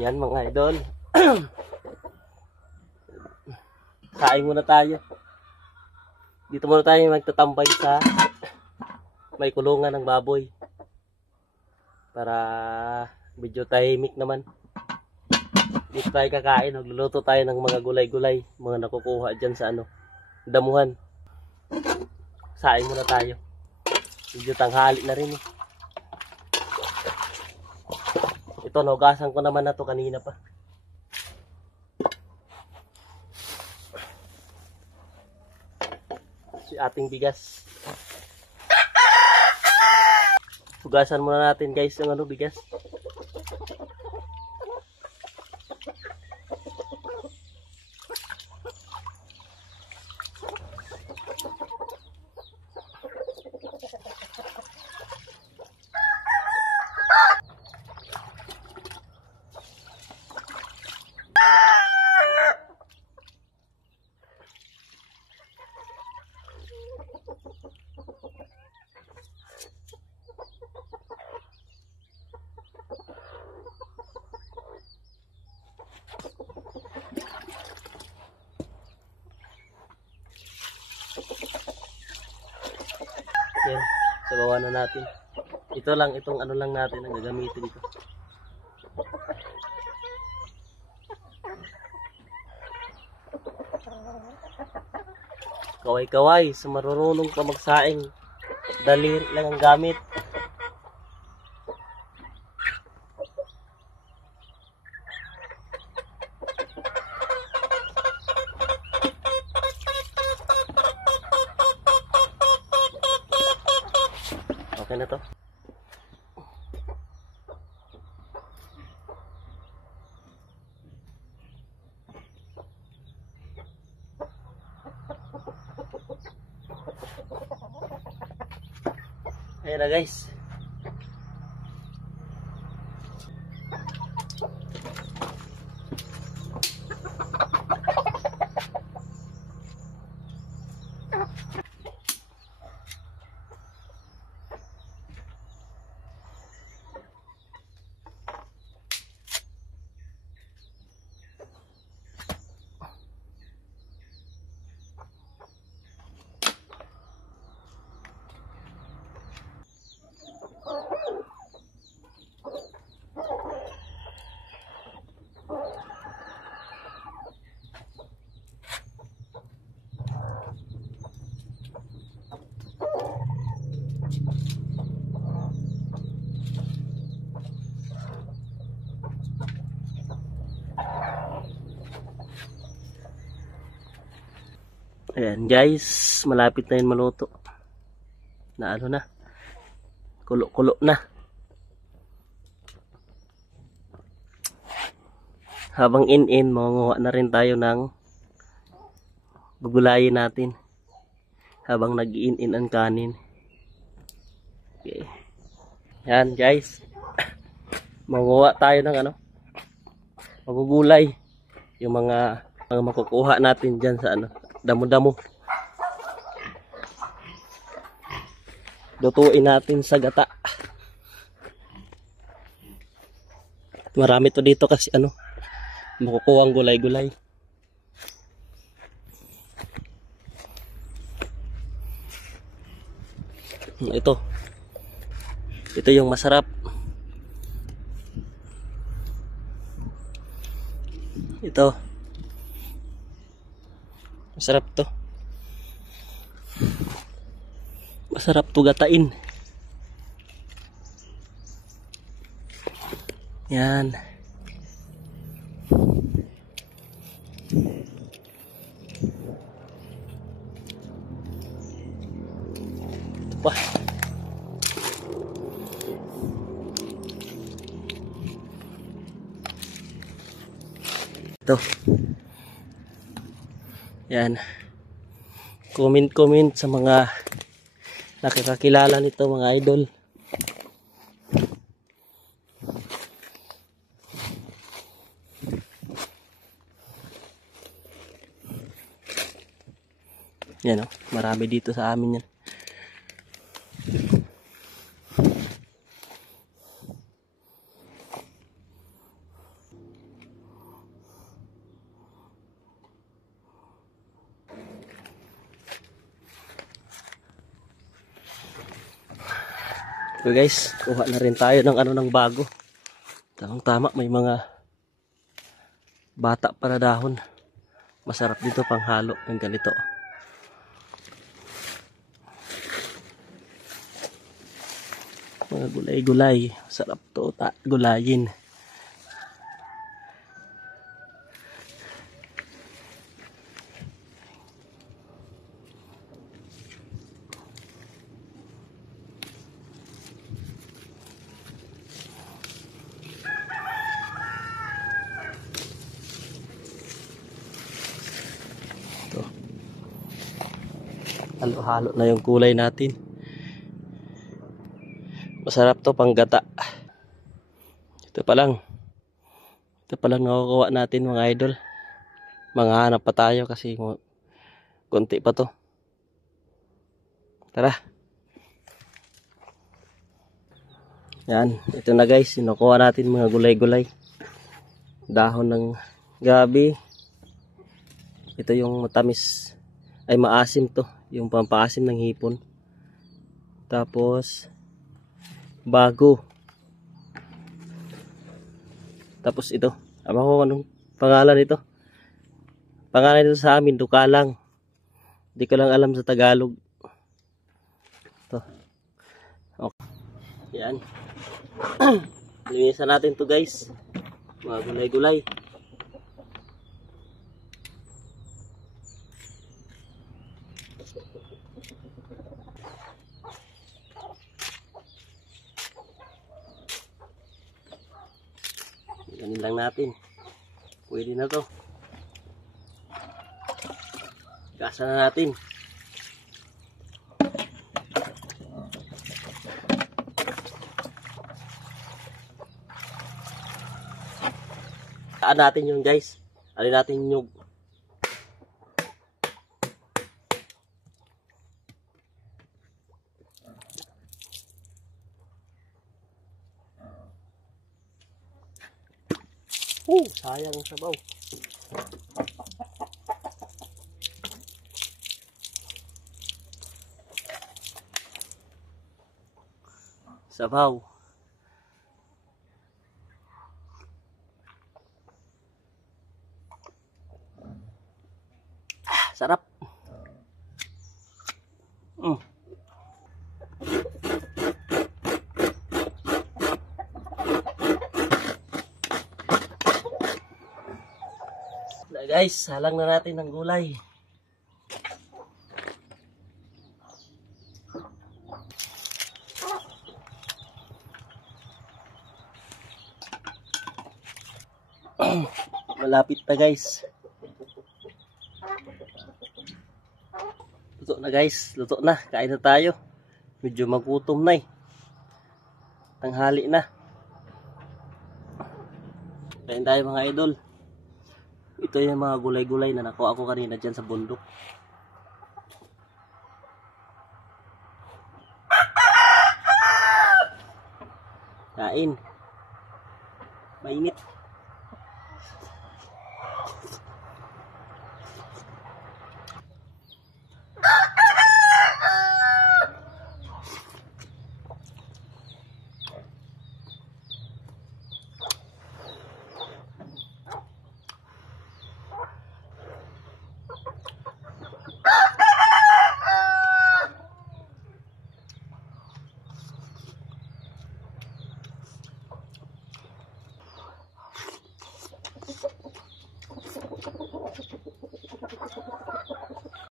Yan mga idol. Kain muna tayo. Dito muna tayo magtatambay sa may kulungan ng baboy. Para medyo tahimik naman. Dito tayo kakain. Nagluluto tayo ng mga gulay-gulay. Mga nakukuha dyan sa damuhan. Kain muna tayo. Medyo tanghali na rin eh. Ito, naugasan ko naman na to kanina pa. Si ating bigas. Hugasan muna natin guys yung bigas. Yan, sabawan na natin. Ito lang, itong lang natin ang gagamitin ko. Kaway-kaway sa marunong ka magsaing. Daliri lang ang gamit. Okay na to. Ayan na guys. Ayan guys, malapit na yun maluto. Na na, kulo-kulo na. Habang mangunguha na rin tayo ng gugulayin natin. Habang nag-in ang kanin. Okay. Yan guys, mangunguha tayo ng magugulay. Yung mga makukuha natin dyan sa damo-damo. Lutuin natin sa gata. Marami to dito kasi makukuha ang gulay-gulay. Ito yung masarap. Ito masarap to. Masarap to gatain. Yan. Ito pa. Ito. Yan. Comment sa mga nakakakilala nito mga idol. Yan marami dito sa amin yan. So guys, kuha na rin tayo ng ano ng bago. Tamang tama, may mga bata pa na dahon. Masarap dito panghalo ng ganito. Mga gulay-gulay. Sarap to gulayin. Halo-halo na yung kulay natin. Masarap to panggata. Ito pa lang nakukuha natin mga idol. Manghanap pa tayo kasi konti pa to. Tara. Yan, ito na guys, sinukuha natin mga gulay-gulay. Dahon ng gabi. Ito yung matamis, ay maasim to. Yung pampaasim ng hipon. Tapos bago. Tapos ito. Ama ko anong pangalan nito? Pangalan nito sa amin, dukalang. Hindi ko lang alam sa Tagalog. Ito. Okay. Yan. Linisan natin to guys. Mga gulay-gulay. Ganin lang natin. Pwede na to. Gasa na natin. Saan natin yun guys? Alin natin yung sayang ang sabaw. Sabaw. Sarap. Guys, salang na natin ng gulay. Malapit na guys. Luto na guys, luto na. Kain na tayo. Medyo magutom na eh. Tanghali na. Kain tayo mga idol. Ito yung mga gulay-gulay na nakuha ko kanina dyan sa bundok. Kain. Mainit.